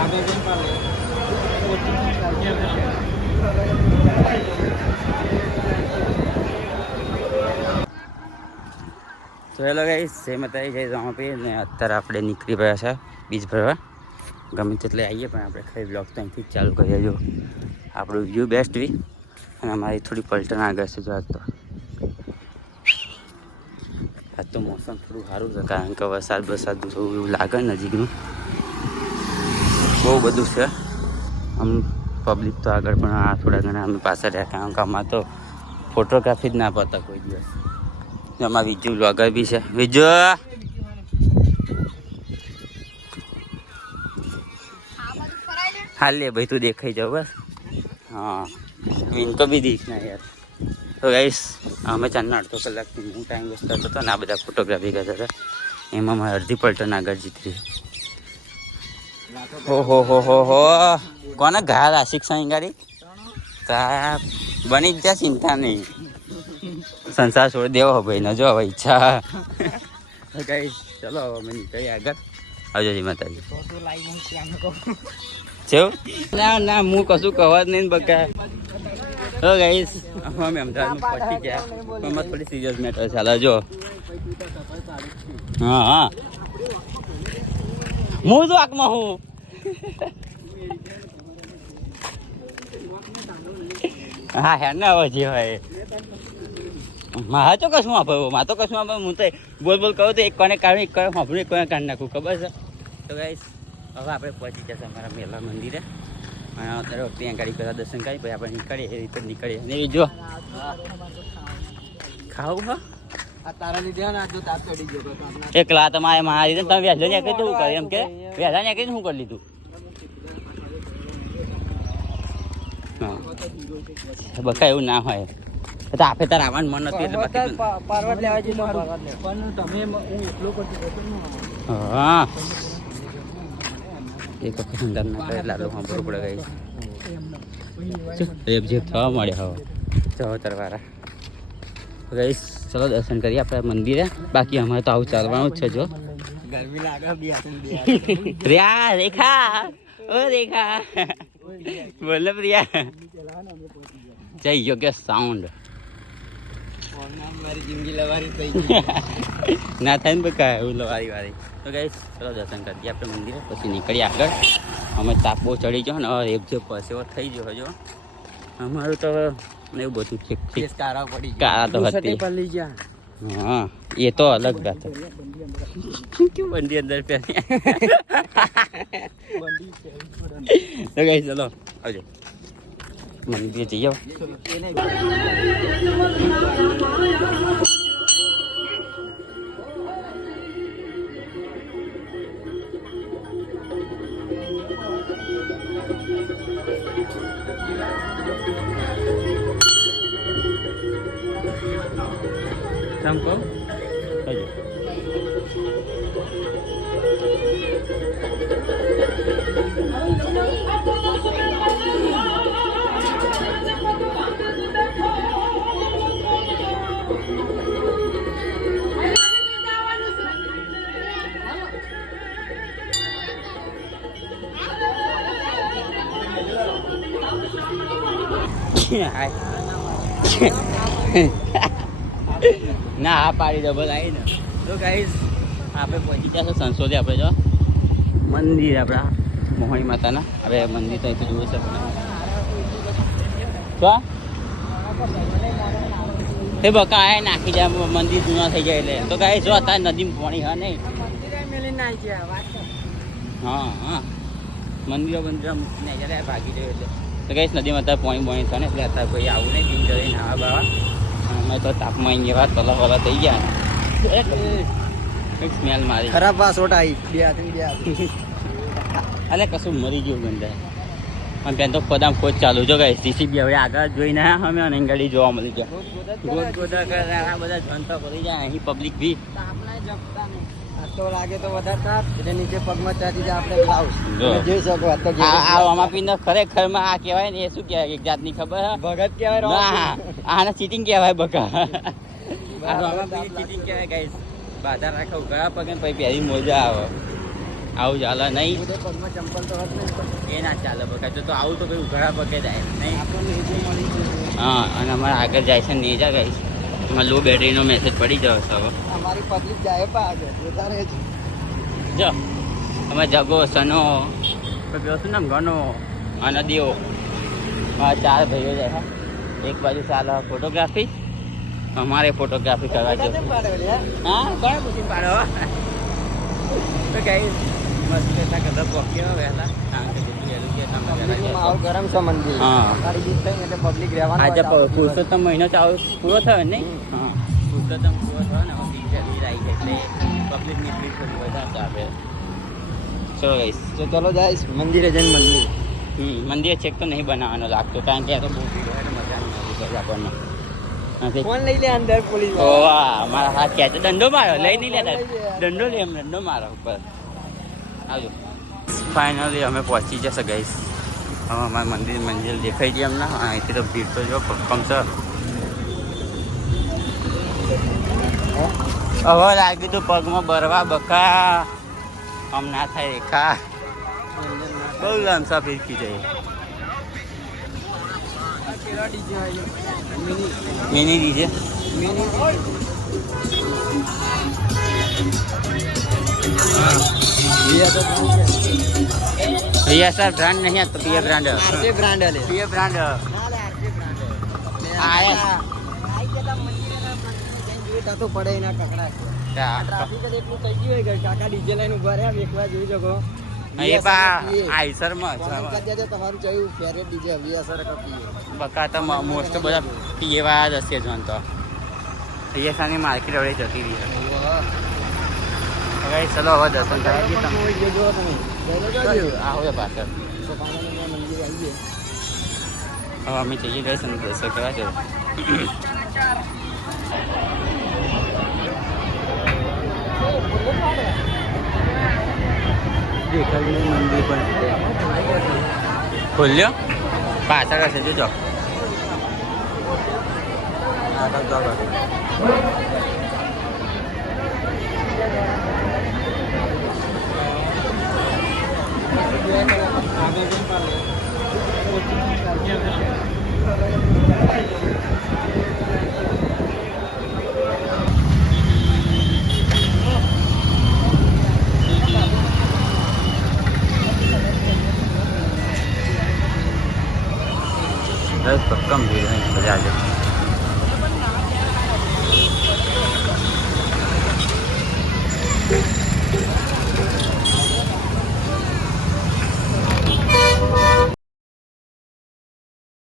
તો hello guys, same અત્યારે જઈ રામાપીર ને અત્યારે આપણે નીકળી ગયા છે બીજ ભરવા. ગમે તેટલે આવીએ પણ આપણે ખાલી બ્લોગ તો અહીંથી જ ચાલુ કરીએ. જો આપણું વ્યૂ બેસ્ટ વી અને અમારી થોડી પલટન આગળ છે. જો આજ તો મોસમ થોડું સારું છે, કારણ કે વરસાદ થોડું એવું લાગે નજીકનું. બહુ બધું છે આમ પબ્લિક તો આગળ, પણ આ થોડા ઘણા અમે પાછળ રહ્યા, કારણ કે આમાં તો ફોટોગ્રાફી જ ના પડતા કોઈ દિવસ. એમાં વિજુ બ્લોગર બી છે. વિજુ હાલ લે ભાઈ, તું દેખાઈ જાવ બસ. હા, ઇનકો બી દીખ ના યાર. તો ગાઈસ, અમે 4.5 કલાકથી હું ટાઈમ વેસ્ટ કરતો હતો ને આ બધા ફોટોગ્રાફી કરતા હતા, એમાં મારે અડધી પલટન આગળ જીતી. હો કોને ઘા આશિક સાઈ ગાડી તા બની જ જા, ચિંતા નહીં. સંસાર છોડી દેવો ભાઈ, ન જો હવે ઈચ્છા. ગાઈસ ચલો હવે અમે નીકળીએ આગળ. આવજો જી માતાજી. કેવું ના હું કશું કહેવા જ નહીં બકા. હો ગાઈસ, અમે અમદાવાદમાં પહોંચી ગયા. એમાં થોડી સિરિયસ મેટર ચાલે. જો હા હું તો આંખમાં હું હા હે ને હવે જે હોય મારે તો કશું આપે, મારે તો કશું આપે. હું તો બોલ કહું તો એક કોને કાઢું, એક કોને સાંભળું, એક કોને કાઢી નાખું, ખબર છે. તો ગાઈસ હવે આપણે પહોંચી જશે અમારા મેલા મંદિરે. અને અત્યારે ત્યાં ગાડી પહેલાં દર્શન કરી પછી આપણે નીકળીએ. એ રીતે નીકળીએ. ને જો ખાવું હા તારા લીધે એકલા તમારે મારા લીધે તમે વહેલો ને કહી શું કરે, એમ કે વહેલા ને કહીને શું કરી લીધું. હા બકા એવું ના હોય તો આપે તાર આવવાનું મન નથી એટલે પાર્વત લેવા જઈએ પણ તમે હું એટલો હા એક વખત સંગાત ના કરે એટલે આટલું સાંભળવું પડે. ગઈ રેપ જેપ થવા મળે હવે ચૌતરવાળા. ગઈશ ચલો દર્શન કરીએ આપણે મંદિરે. બાકી અમારે તો આવું ચાલવાનું જ છે. જો ગરમી લાગે પ્રિયા રેખા ઓ રેખા બોલો પ્રિયા જય યોગ્ય સાઉન્ડ મારી જિંદગી લવારી થઈ ના થાય ને બકા એવું લવારી વાળી. તો ગાઈસ ચલો દર્શન કરીએ આપણે મંદિરે, પછી નીકળીએ આગળ. અમે તાપ બહુ ચડી ગયો ને હવે એક જે પરસેવો થઈ ગયો. જો અમારું તો એવું બધું ઠીક કાળા તો હતી. હા એ તો અલગ વાત કેવું બંડી અંદર પહેરી. તો ગાઈસ ચલો આવજો મંદિર જઈએ. हमको ના આ પાડી ડબલ આવી ને. તો ગાઈસ આપણે પહોંચી ગયા છે સંસોદે. આપણે જો મંદિર આપણા મોહણી માતાના. હવે મંદિર તો અહીંથી જોઈ શકું એ બકા આ નાખી જાય મંદિર જૂના થઈ જાય એટલે. તો ગાઈસ જો અત્યારે નદીમાં પાણી હા નહીં. હા મંદિરો મૂકીને જાય ભાગી જાય એટલે. તો ગાઈસ નદીમાં અત્યારે પાણી થાય ને એટલે અત્યારે કોઈ આવું નહીં બિન જઈને નાવા બાવા. અમે તો તાપમાં અહીંયા તલા થઈ ગયા. સ્મેલ મારી ખરાબ વાસોટ આવી અલે કશું મરી ગયું ગંદા. અને ત્યાં તો પદામ ખોજ ચાલુ. જો ગાઈસ જીસીબી હવે આગળ જોઈને અમે અને ગાડી જોવા મળી જાય. ગોદા કરનારા બધા જનતા પડી જાય. અહીં પબ્લિક બી તો લાગે તો વધારે તાપ એટલે નીચે પગમાં ચાલી જાય. આપણે બ્લાઉઝ જોઈ શકો આમાં પીને ખરેખરમાં આ કહેવાય ને એ શું કહેવાય એક જાતની ખબર ભગત કહેવાય. આને ચીટિંગ કહેવાય બકા. ચીટિંગ કહેવાય ગાઈસ. બાધા રાખો ગયા પગે પછી પહેરી મોજા આવે. આવું ચાલે નહીં. પગમાં ચંપલ તો હોત નહીં. એ ના ચાલે બકા. તો આવું તો કઈ ઉઘાડા પગે જાય નહીં. આપણને એ મળી ગયું. હા, અને અમારે આગળ જાય છે નેજા ગઈ છે. એમાં લો બેટરીનો મેસેજ પડી જશે હવે. અમારી પબ્લિક જાય પણ આગળ જોતા રહે છે. જો અમે જગો સનો પેલો શું નામ ઘનો આ નદીઓ આ 4 ભાઈઓ જાય હા. એક બાજુ ચાલે ફોટોગ્રાફી. અમારે ફોટોગ્રાફી કરવા કેમ જવું. પાડે લે? હા કોણ પૂછી પાડો તો કઈ મસ્ત એટલા કદા પહોંચ્યો વહેલા. હા કે જેટલું વહેલું કે તમે પબ્લિકનો માહોલ ગરમ છે મંદિર. હા. તારી ગીત થઈ ને એટલે પબ્લિક રહેવાનું આજે હોય છે. પુરુષોત્તમ મહિનો ચાલુ પૂરો થયો ને. હા પુરુષોત્તમ પૂરો થયો ને હવે બીજ આવી છે એટલે પબ્લિકની ભીડ થોડી વધારે ચાલે. ચલો ગઈશ. તો ચલો જાય મંદિરે જઈને મંદિર. મંદિર ચેક તો નહીં બનાવવાનો લાગતો કારણ કે આ તો બહુ ભીડ હોય ને મજા નહીં આવી આપણને નથી. ફોન લઈ લે અંદર પોલીસ ઓ વાહ મારા હાથ ક્યાં છે દંડો મારો લઈ નહીં લેતા દંડો લે એમ દંડો મારો ઉપર આવજો. ફાઇનલી અમે પહોંચી જશે ગઈશ. હવે અમારા મંદિર દેખાઈ ગઈ એમને. અહીંથી તો ભીડ તો જો કમ છે. હવે લાગ્યું તું પગમાં બરવા બકા આમ ના થાય રેખા બહુ લાંસા ફીરકી જાય. મિની ડીજે भैया सर ब्रांड नहीं है तो पीए ब्रांड આરજે બ્રાન્ડ લે. पीए ब्रांड आया તો પડે એના કકડા. ટ્રાફિક જ એટલું થઈ ગયું હોય કે કાકા ડીજે લઈને ઉભા રહ્યા વેખવા જોઈ શકો. ये पा आइसर में કોમેન્ટ કરી દેજો તમારું જોયું ફેવરેટ ડીજે વીએસઆર કપી. बका तो मोस्ट બધા પીએ વાળા જ હશે જોન તો ये सानी मार्केट वाली जती रही है. चलो હવે દર્શન કરાવી દઈએ તમે. આવો પાછળ હવે અમે જઈએ ગઈ દર્શન કરવા ચલો. મંદિર પણ ખોલ્યો પાછળ હશે જોજો. बस कम भीड़ है मजा आ जाए.